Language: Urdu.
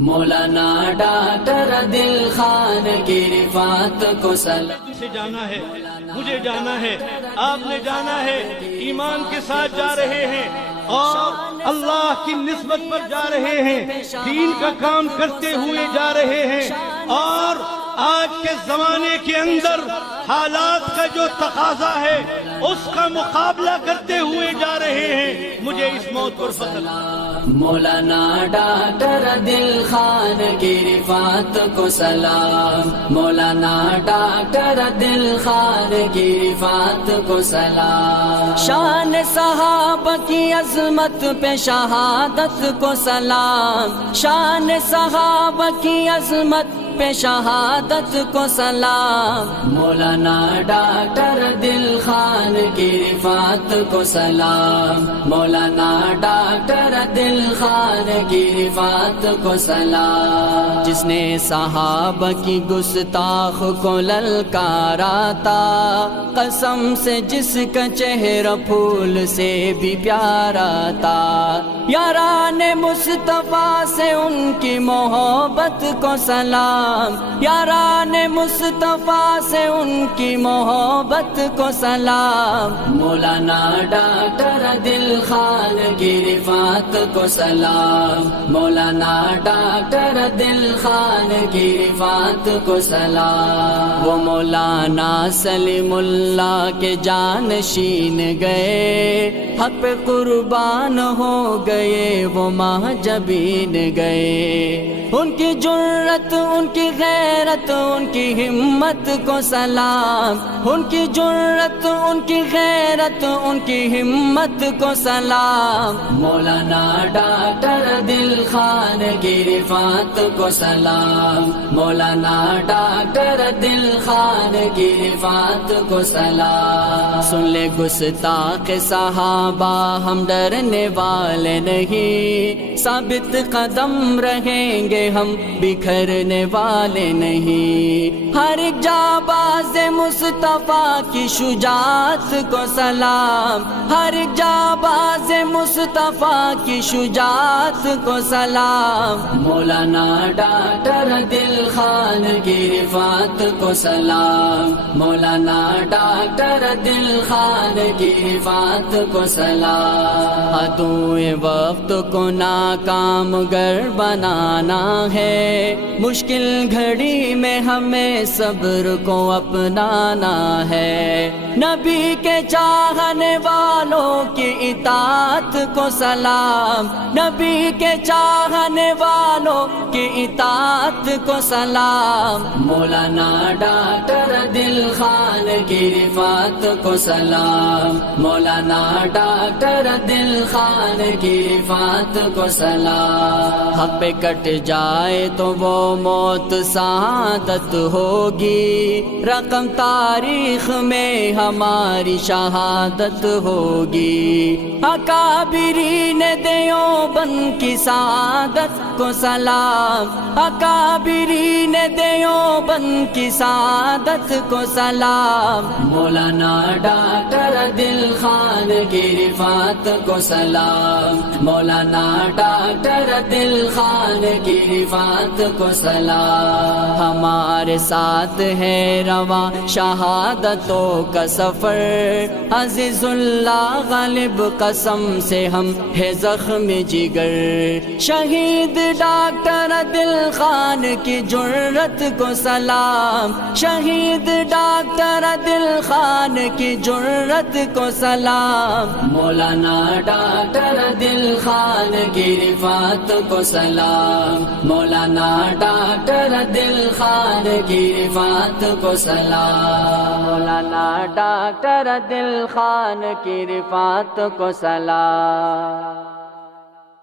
مولانا ڈاکٹر دل خان کی رفات کو سلام سے جانا ہے، مجھے جانا ہے، آپ نے جانا ہے، ایمان کے ساتھ جا رہے ہیں اور اللہ کی نسبت پر جا رہے ہیں، دین کا کام کرتے ہوئے جا رہے ہیں، اور آج کے زمانے کے اندر حالات کا جو تقاضا ہے اس کا مقابلہ کرتے ہوئے جا رہے ہیں۔ مجھے اس موت پر فخر ہے۔ مولانا ڈاکٹر دل خان کی رفات کو سلام، مولانا ڈاکٹر دل خان کی رفات کو سلام، شان صحابہ کی عظمت پہ شہادت کو سلام، شان صحابہ کی عظمت پہ شہادت کو سلام، مولانا ڈاکٹر دل خان کی رفات کو سلام، مولانا ڈاکٹر دل خان کی رفات کو سلام، جس نے صحابہ کی گستاخ کو للکارا تھا، قسم سے جس کا چہرہ پھول سے بھی پیارا تھا، یاران مصطفیٰ سے ان کی محبت کو سلام، یاران مصطفیٰ سے ان کی محبت کو سلام، مولانا ڈاکٹر دل خان کی رفات کو سلام، مولانا ڈاکٹر دل خان کی رفات کو سلام، وہ مولانا سلیم اللہ کے جانشین گئے، حق پہ قربان ہو گئے، وہ مہجبین گئے، ان کی جرت، ان کی غیرت، ان کی ہمت کو سلام، ان کی جرت، ان کی غیرت، ان کی ہمت کو سلام، مولانا ڈاکٹر دل خان کی رفات کو سلام، مولانا ڈاکٹر دل خان کی رفات کو سلام، سن لے گستاخ صحابہ ہم ڈرنے والے نہیں، ثابت قدم رہیں گے ہم بکھرنے والے نہیں، ہر ایک جانباز مصطفیٰ کی شجاعت کو سلام، ہر ایک جانباز مصطفیٰ کی شجاعت کو سلام، مولانا ڈاکٹر دل خان کی رفات کو سلام، مولانا ڈاکٹر دل خان کی رفات کو سلام، عدوئے وقت کو ناکام گر بنانا ہے، مشکل گھڑی میں ہمیں صبر کو اپنانا ہے، نبی کے چاہنے والوں کی اطاعت کو سلام، نبی کے چاہنے والوں کی اطاعت کو سلام، مولانا ڈاکٹر دل خان کی رفات کو سلام، مولانا ڈاکٹر دل خان کی رفات کو سلام، حق پہ کٹ جائے تو وہ موت سعادت ہوگی، رقم تاریخ میں ہماری شہادت ہوگی، اکابرین دیوبند کی سعادت کو سلام، اکابرین دیوبند کی سعادت کو سلام، مولانا ڈاکٹر دل خان کی رفات کو سلام، مولانا ڈاکٹر دل خان کی رفات کو سلام، ہمارے ساتھ ہے رواں شہادتوں کا سفر، عزیز اللہ غالب قسم سے ہم ہے زخمی جگر، شہید ڈاکٹر دل خان کی جرت کو سلام، شہید ڈاکٹر دل خان کی جرت کو سلام، مولانا ڈاکٹر دل خان کی رفات کو سلام، مولانا ڈاکٹر دل خان کی رفات کو سلام، مولانا ڈاکٹر دل خان کی رفات کو سلام۔